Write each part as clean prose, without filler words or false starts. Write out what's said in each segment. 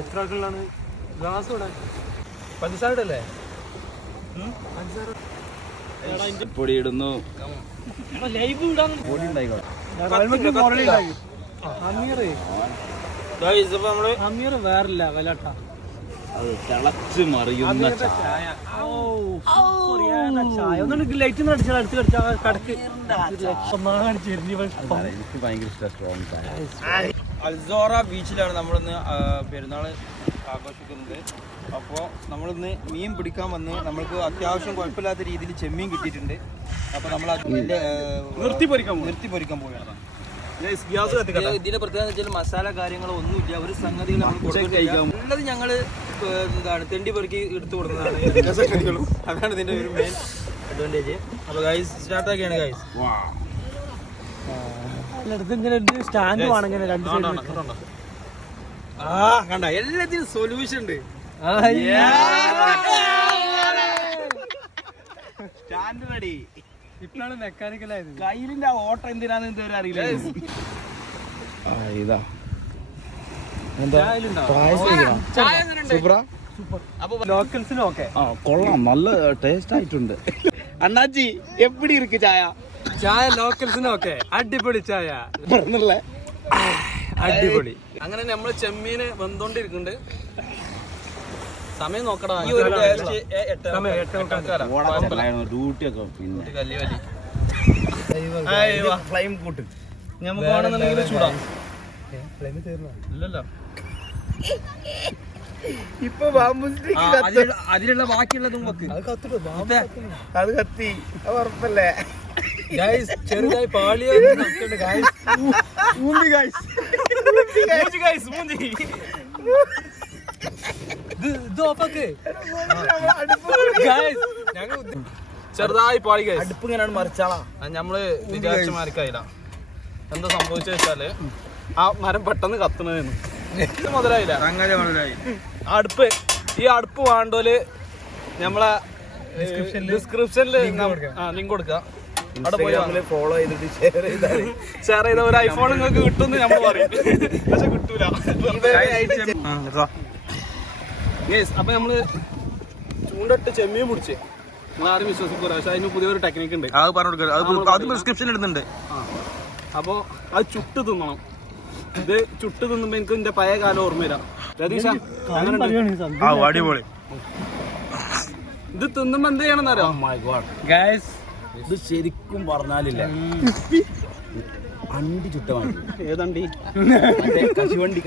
എത്ര ആൾക്കുള്ളതാണ് ഗ്ലാസ് ഇവിടെ പഞ്ചസാര അല്ലേ പൊടി ഇടുന്നു വേറില്ല വിലട്ട അത് തിളച്ച് മറിയുന്ന ചായ. ലൈറ്റ് അടിച്ചാൽ അടുത്ത് കടക്ക് എനിക്ക് ഭയങ്കര ഇഷ്ടമാണ് സ്ട്രോങ് ചായ. അൽസോറ ബീച്ചിലാണ് നമ്മളിന്ന് പെരുന്നാൾ ആഘോഷിക്കുന്നത്. അപ്പോൾ നമ്മളിന്ന് മീൻ പിടിക്കാൻ വന്ന് നമ്മൾക്ക് അത്യാവശ്യം കുഴപ്പമില്ലാത്ത രീതിയിൽ ചെമ്മീൻ കിട്ടിയിട്ടുണ്ട്. അപ്പോൾ നമ്മൾ നിർത്തി പൊരിക്കാൻ പോവുകയാണ്. ഇതിന്റെ പ്രത്യേകത വെച്ചാൽ മസാല കാര്യങ്ങളോ ഒന്നുമില്ല, ഒരു സംഗതികൾ ഉള്ളത് ഞങ്ങൾ എന്താണ് തെണ്ടി പെറുക്കി എടുത്തു കൊടുക്കുന്നതാണ്. അതാണ് ഇതിന്റെ ഒരു മെയിൻ അഡ്വാൻറ്റേജ്. അപ്പോൾ ഗൈസ് സ്റ്റാർട്ടാക്കിയാണ് ഗൈസ്. സ്റ്റാൻഡ് വേണം രണ്ട് കണ്ട എല്ലാത്തിനും സൊല്യൂഷൻ ഉണ്ട്. Stand ready. ഇപ്പോഴാണ് മെക്കാനിക്കലായത്. കയ്യിലിന്റെ ആ ഓട്ടം എന്തിനാന്ന് ഇതുവരെ അറിയില്ല. ഇതാ ലോക്കൽസിനും ഓക്കെ കൊള്ളാം, നല്ല ടേസ്റ്റ് ആയിട്ടുണ്ട്. അണ്ണാച്ചി എപ്പിടി ഇருக்கு ചായ? ചായ ലോക്കൽസിനും ഓക്കെ അടിപൊളി ചായ, അടിപൊളി. അങ്ങനെ നമ്മള് ചെമ്മീന് വെന്തോണ്ടിരിക്കുന്നുണ്ട്. സമയം നോക്കടാ. ഡ്യൂട്ടിയൊക്കെ ഫ്ലൈം കൂട്ട് നമുക്ക് വേണമെന്നുണ്ടെങ്കിൽ ചൂടാം. ഇല്ലല്ലോ ഇപ്പൊ അതിലുള്ള ബാക്കിയുള്ളതും വെക്ക്. അത് കത്തി ഉറപ്പല്ലേ? ചെറുതായി പാളിയ ചെറുതായി പാളി. അടുപ്പ് ഇങ്ങനെയാണ് മറിച്ചാളാ. നമ്മള് വിചാരിച്ച മരക്കായില്ല. എന്താ സംഭവിച്ച വെച്ചാല് ആ മരം പെട്ടെന്ന് കത്തണേന്ന് മുതലായില്ല. അടുപ്പ് ഈ അടുപ്പ് വേണ്ടോല് നമ്മളെ ഡിസ്ക്രിപ്ഷനിൽ ലിങ്ക് കൊടുക്കുക. അവിടെ പോയി ഫോളോ ചെയ്തിട്ട് ഷെയർ ചെയ്ത ഒരു ഐഫോൺ നിങ്ങൾക്ക് കിട്ടുമെന്ന് നമ്മൾ പറയും. പക്ഷെ കിട്ടൂല. അപ്പൊ നമ്മള് ചൂണ്ടിട്ട് ചെമ്മീൻ പിടിച്ച് നിങ്ങളാരും വിശ്വസിക്കൂല. പക്ഷെ അതിന് പുതിയൊരു ടെക്നിക്ക് ഉണ്ട്, അത് പറഞ്ഞു കൊടുക്കുക. അത് ഡിസ്ക്രിപ്ഷനിൽ ഇടുന്നുണ്ട്. അപ്പോൾ അത് ചുട്ട് തിന്നണം. ഇത് ചുട്ട് തിന്നുമ്പോ എനിക്ക് എന്റെ പഴയ കാലം ഓർമ്മ വരാം. അടിപൊളി. ഇത് തിന്നുമ്പോ എന്ത് ചെയ്യണമെന്നറിയോ? ഇത് ശരിക്കും പറഞ്ഞാലില്ല, അണ്ടി ചുട്ട വണ്ടി. ഏതണ്ടി? കശുവണ്ടി.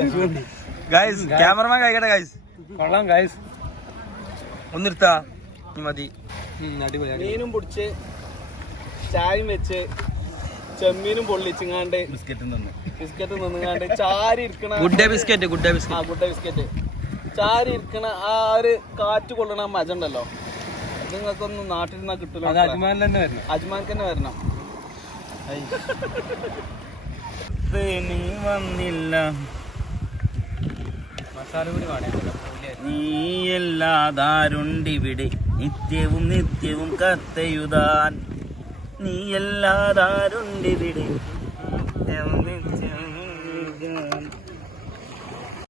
ക്യാമറമാൻ കഴിക്കട്ടെ ഗൈസ്. കൊള്ളാം ഗൈസ്, ഒന്നിരുത്താ മതി. മീനും പൊടിച്ച് ചായയും വെച്ച് ചെമ്മീനും പൊള്ളിച്ചിങ്ങാണ്ട് ബിസ്ക്കറ്റ് നിന്നുങ്ങാണ്ട് ചാരി ഇരിക്കണ ഗുഡ് ഡേ ബിസ്ക്കറ്റ് ചാരി ഇരിക്കണ ആ ഒരു കാറ്റ് കൊള്ളണ മജ ഉണ്ടല്ലോ, നിങ്ങൾക്കൊന്നും നാട്ടിൽ നിന്നാ കിട്ടില്ല. അജ്മാൻക്ക് തന്നെ വരണം. നീ വന്നില്ല, മസാല കൂടി വേണമല്ലോ. നീയല്ലാതാരുണ്ടിവിടെ നിത്യവും കത്തെഴുതാൻ. നീയല്ലാതാരുണ്ടിവിടെ